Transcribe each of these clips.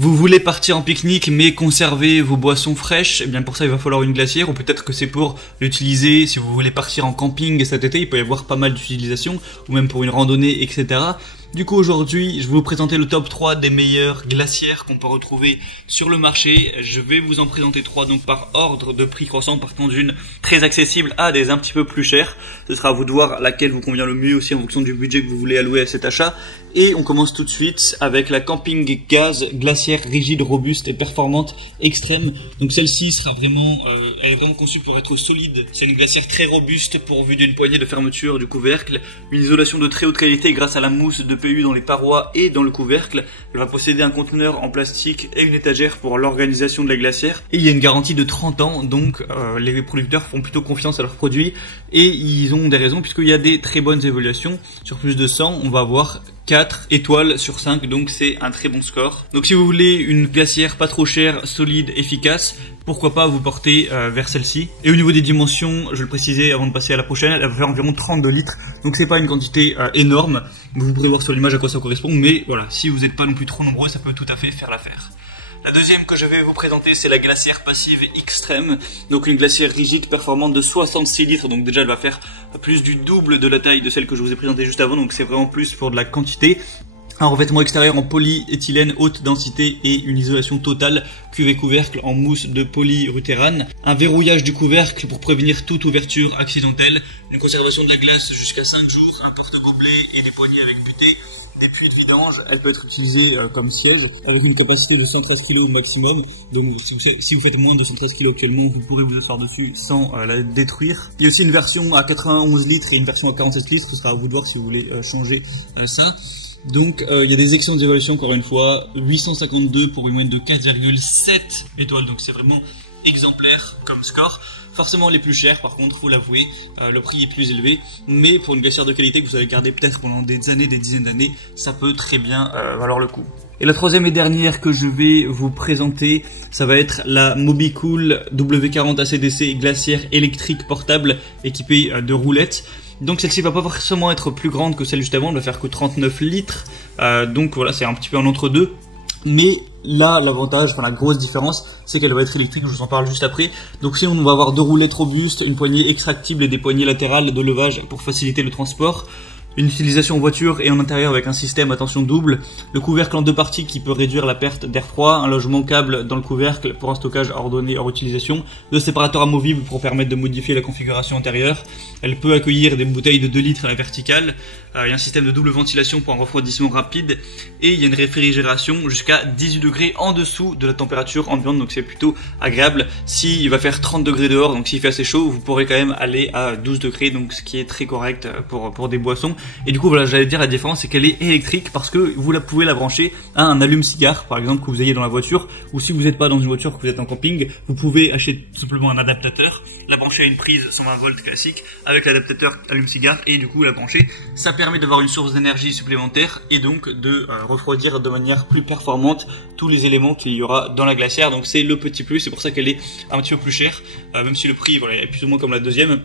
Vous voulez partir en pique-nique mais conserver vos boissons fraîches, et bien pour ça il va falloir une glacière, ou peut-être que c'est pour l'utiliser si vous voulez partir en camping cet été, il peut y avoir pas mal d'utilisation, ou même pour une randonnée, etc. Du coup aujourd'hui je vais vous présenter le top 3 des meilleures glacières qu'on peut retrouver sur le marché. Je vais vous en présenter 3 donc par ordre de prix croissant, partant d'une très accessible à des un petit peu plus chères. Ce sera à vous de voir laquelle vous convient le mieux aussi en fonction du budget que vous voulez allouer à cet achat. Et on commence tout de suite avec la Camping Gaz glacière rigide, robuste et performante extrême. Donc celle-ci sera vraiment, elle est vraiment conçue pour être solide. C'est une glacière très robuste pourvue d'une poignée de fermeture du couvercle, une isolation de très haute qualité grâce à la mousse de PU dans les parois et dans le couvercle. Elle va posséder un conteneur en plastique et une étagère pour l'organisation de la glacière. Et il y a une garantie de 30 ans, donc les producteurs font plutôt confiance à leurs produits et ils ont des raisons puisqu'il y a des très bonnes évaluations. Sur plus de 100, on va avoir 4 étoiles sur 5, donc c'est un très bon score. Donc si vous voulez une glacière pas trop chère, solide, efficace, pourquoi pas vous porter vers celle-ci. Et au niveau des dimensions, je le précisais avant de passer à la prochaine, elle va faire environ 32 litres, donc c'est pas une quantité énorme. Vous pourrez voir sur l'image à quoi ça correspond, mais voilà, si vous n'êtes pas non plus trop nombreux, ça peut tout à fait faire l'affaire. La deuxième que je vais vous présenter, c'est la glacière passive extrême, donc une glacière rigide performante de 66 litres, donc déjà elle va faire plus du double de la taille de celle que je vous ai présentée juste avant, donc c'est vraiment plus pour de la quantité. Un revêtement extérieur en polyéthylène haute densité et une isolation totale cuve et couvercle en mousse de polyurethane. Un verrouillage du couvercle pour prévenir toute ouverture accidentelle. Une conservation de la glace jusqu'à 5 jours. Un porte-gobelet et des poignées avec butée. Des puits de vidange. Elle peut être utilisée comme siège avec une capacité de 113 kg maximum. Donc si vous faites moins de 113 kg actuellement, vous pourrez vous asseoir dessus sans la détruire. Il y a aussi une version à 91 litres et une version à 47 litres. Ce sera à vous de voir si vous voulez changer ça. Donc il y a des excellentes évaluations encore une fois, 852 pour une moyenne de 4,7 étoiles, donc c'est vraiment exemplaire comme score. Forcément les plus chers par contre, faut l'avouer, le prix est plus élevé, mais pour une glacière de qualité que vous allez garder peut-être pendant des années, des dizaines d'années, ça peut très bien valoir le coup. Et la troisième et dernière que je vais vous présenter, ça va être la Mobicool W40 ACDC glacière électrique portable équipée de roulettes. Donc celle-ci va pas forcément être plus grande que celle juste avant, elle va faire que 39 litres, donc voilà, c'est un petit peu en entre-deux. Mais là, l'avantage, enfin la grosse différence, c'est qu'elle va être électrique, je vous en parle juste après. Donc si on va avoir 2 roulettes robustes, une poignée extractible et des poignées latérales de levage pour faciliter le transport. Une utilisation en voiture et en intérieur avec un système à tension double, le couvercle en 2 parties qui peut réduire la perte d'air froid, un logement câble dans le couvercle pour un stockage ordonné hors utilisation, 2 séparateurs amovibles pour permettre de modifier la configuration intérieure, elle peut accueillir des bouteilles de 2 litres à la verticale, il y a un système de double ventilation pour un refroidissement rapide et il y a une réfrigération jusqu'à 18 degrés en dessous de la température ambiante, donc c'est plutôt agréable. S'il va faire 30 degrés dehors, donc s'il fait assez chaud, vous pourrez quand même aller à 12 degrés, donc ce qui est très correct pour des boissons. Et du coup voilà, j'allais dire la différence, c'est qu'elle est électrique parce que vous pouvez la brancher à un allume-cigare par exemple que vous ayez dans la voiture, ou si vous n'êtes pas dans une voiture, que vous êtes en camping, vous pouvez acheter tout simplement un adaptateur, la brancher à une prise 120 volts classique avec l'adaptateur allume-cigare et du coup la brancher. Ça permet d'avoir une source d'énergie supplémentaire et donc de refroidir de manière plus performante tous les éléments qu'il y aura dans la glacière. Donc c'est le petit plus, c'est pour ça qu'elle est un petit peu plus chère, même si le prix voilà, est plus ou moins comme la deuxième.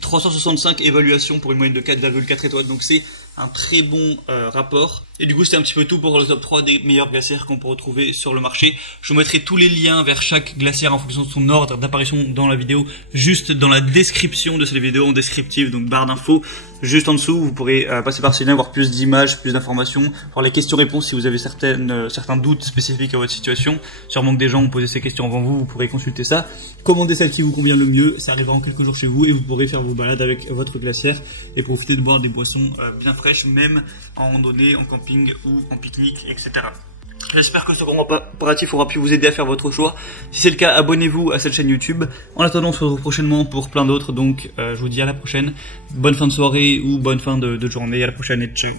365 évaluations pour une moyenne de 4,4 étoiles, donc c'est un très bon rapport. Et du coup c'était un petit peu tout pour le top 3 des meilleures glacières qu'on peut retrouver sur le marché. Je vous mettrai tous les liens vers chaque glacière en fonction de son ordre d'apparition dans la vidéo, juste dans la description de cette vidéo, en descriptive, donc barre d'infos. Juste en dessous, vous pourrez passer par ce lien, voir plus d'images, plus d'informations, voir les questions-réponses si vous avez certains doutes spécifiques à votre situation. Sûrement que des gens ont posé ces questions avant vous, vous pourrez consulter ça. Commandez celle qui vous convient le mieux, ça arrivera en quelques jours chez vous et vous pourrez faire vos balades avec votre glacière et profiter de boire des boissons bien fraîches, même en randonnée, en camping ou en pique-nique, etc. J'espère que ce comparatif aura pu vous aider à faire votre choix. Si c'est le cas, abonnez-vous à cette chaîne YouTube. En attendant, on se retrouve prochainement pour plein d'autres. Donc, je vous dis à la prochaine. Bonne fin de soirée ou bonne fin de journée. À la prochaine et ciao.